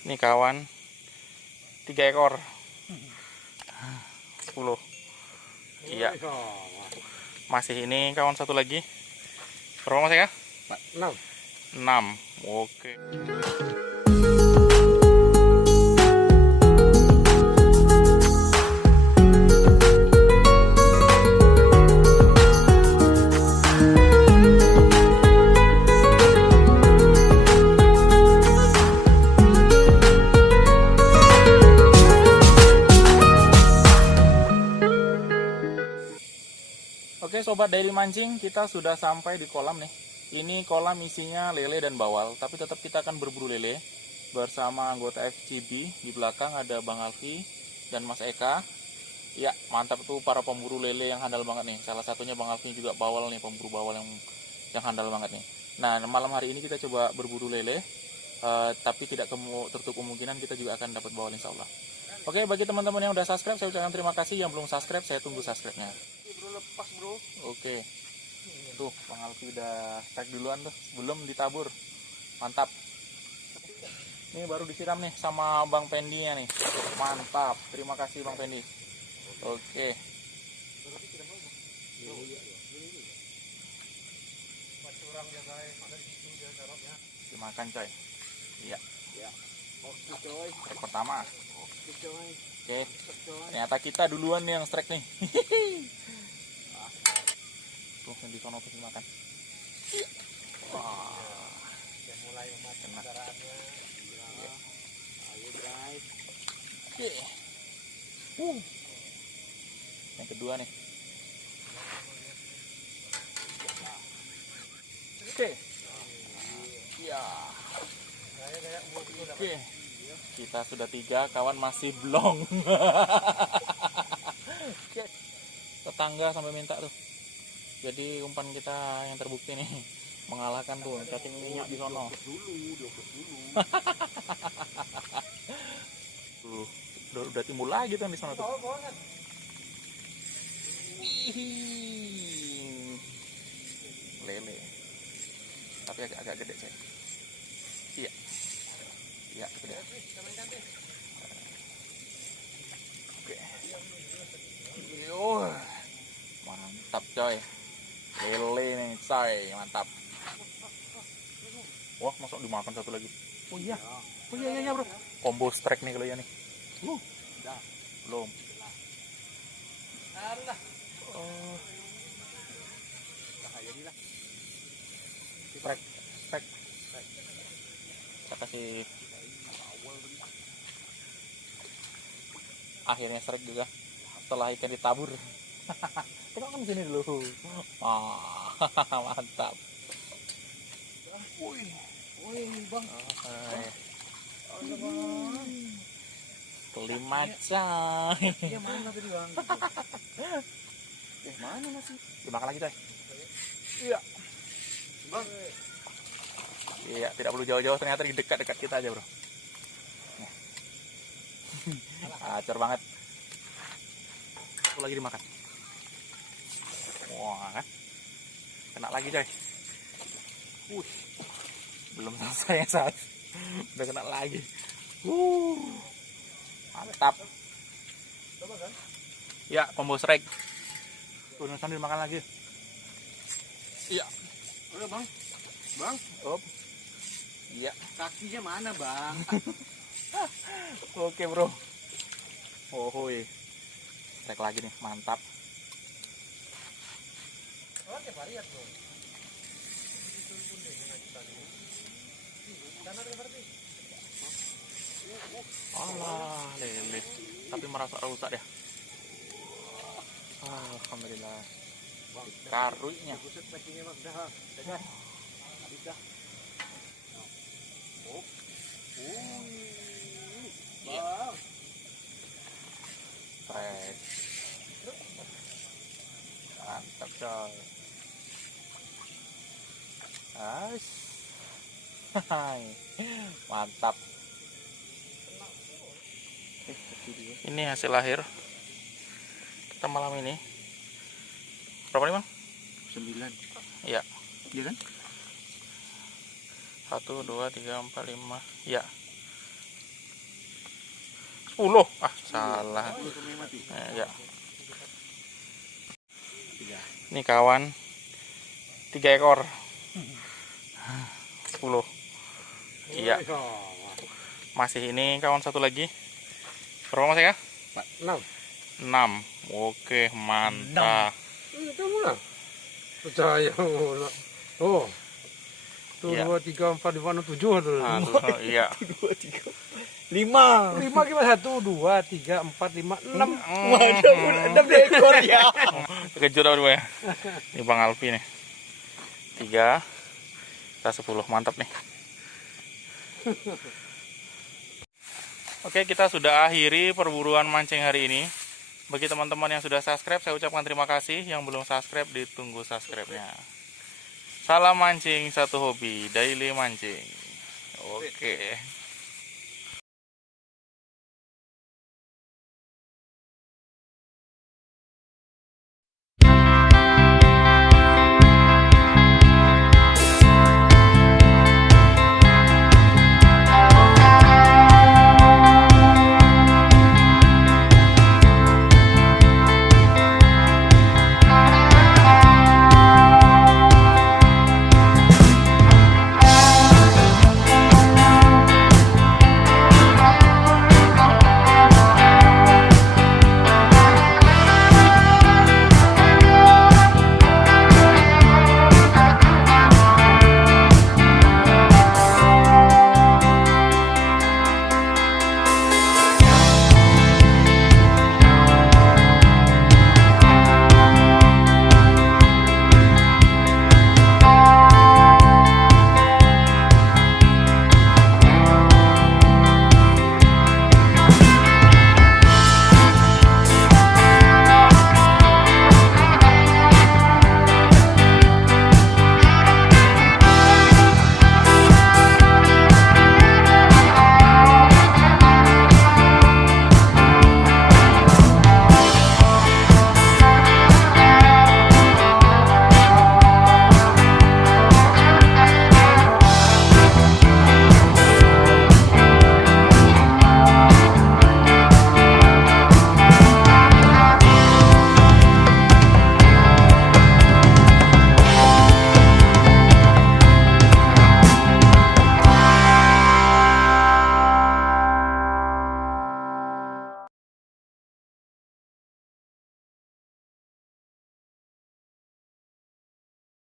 Ini kawan 3 ekor 10. Iya. Masih ini kawan satu lagi. Berapa mas ya? 6. 6. Oke. Oke sobat daily mancing, kita sudah sampai di kolam nih. Ini kolam isinya lele dan bawal, tapi tetap kita akan berburu lele bersama anggota FCB. Di belakang ada Bang Alfi dan Mas Eka. Ya mantap tuh para pemburu lele yang handal banget nih. Salah satunya Bang Alfi juga bawal nih, pemburu bawal yang handal banget nih. Nah malam hari ini kita coba berburu lele, tapi tidak tertutup kemungkinan kita juga akan dapat bawal insya Allah. Oke, bagi teman-teman yang udah subscribe, saya ucapkan terima kasih. Yang belum subscribe, saya tunggu subscribe-nya. Bro, lepas bro. Oke. Tuh, Bang Alfi udah tag duluan tuh, belum ditabur. Mantap. Ini baru disiram nih sama Bang Pendi-nya nih. Mantap. Terima kasih Bang Pendi. Oke. Dimakan coy. Iya. Oke coy. Strike pertama. Oke coy. Oke. Ternyata kita duluan nih yang strike nih. Tuh yang di sono tuh dimakan. Wah. Udah mulai memakan kendaraannya. Ya. Ayo guys. Oke. Yang kedua nih. Oke. Ya. Oke. Kita sudah 3, kawan masih belum. Oke. Tetangga sampai minta tuh. Jadi umpan kita yang terbukti nih mengalahkan tuh cacing minyak di sono. Tuh, udah timbul lagi tuh di sana tuh. Lele. Tapi agak gede sih. Iya. Iya, gede. Oke. Yo. Mantap coy. Lele nih coy, mantap. Wah, masuk dimakan satu lagi. Oh iya. Oh iya bro. Combo strike nih kalau ya nih. Belum. Alah. Oh. Nah, jadilah. Strike. Kita kasih. Akhirnya strike juga. Setelah ikan ditabur. Tengok sini dulu. Mantap. Wih, bang. Kelima coy. Ya mana tadi bang? Mana masih? Dimakan lagi coy. Iya. Bang. Iya, tidak perlu jauh-jauh, ternyata di dekat-dekat kita aja bro. Acor banget. Satu lagi dimakan. Wah kan. Kena lagi coy. Belum selesai yang saat. Udah kena lagi. Mantap. Coba kan? Ya, combo strike. Tuh sambil makan lagi. Iya. Ayo bang. Bang. Op. Iya. Kakinya mana bang? Oke bro. Oke. Strike lagi nih, mantap. Oke, variat bro. Alah, lele. Tapi merasa rusak ya. Alhamdulillah. Karunya. Buset packingnya bang. Udah kan? Habis dah. Bang. Strike. Mantap coy. Mantap. Ini hasil akhir kita malam ini. Berapa nih bang? 9. Iya. Iya kan? 1, 2, 3, 4, 5. Ya. 10. Ah, salah. Ya. Ini kawan 3 ekor. 10. Iya. Masih ini kawan satu lagi. Berapa Mas ya? 6. 6. Oke, mantap. Kamu lah. Percaya. Oh. Tuh, Iya. 2, 3, 4, 5, 6, 7 tuh. Aduh, iya. 5 gimana? 1, 2, 3, 4, 5, 6. Waduh, 6 ekor ya. Kejut apa ya? Ini Bang Alfi nih. 3. Kita 10. Mantap nih. Oke, kita sudah akhiri perburuan mancing hari ini. Bagi teman-teman yang sudah subscribe, saya ucapkan terima kasih. Yang belum subscribe, ditunggu subscribe-nya. Salam mancing, satu hobi, daily mancing. Oke.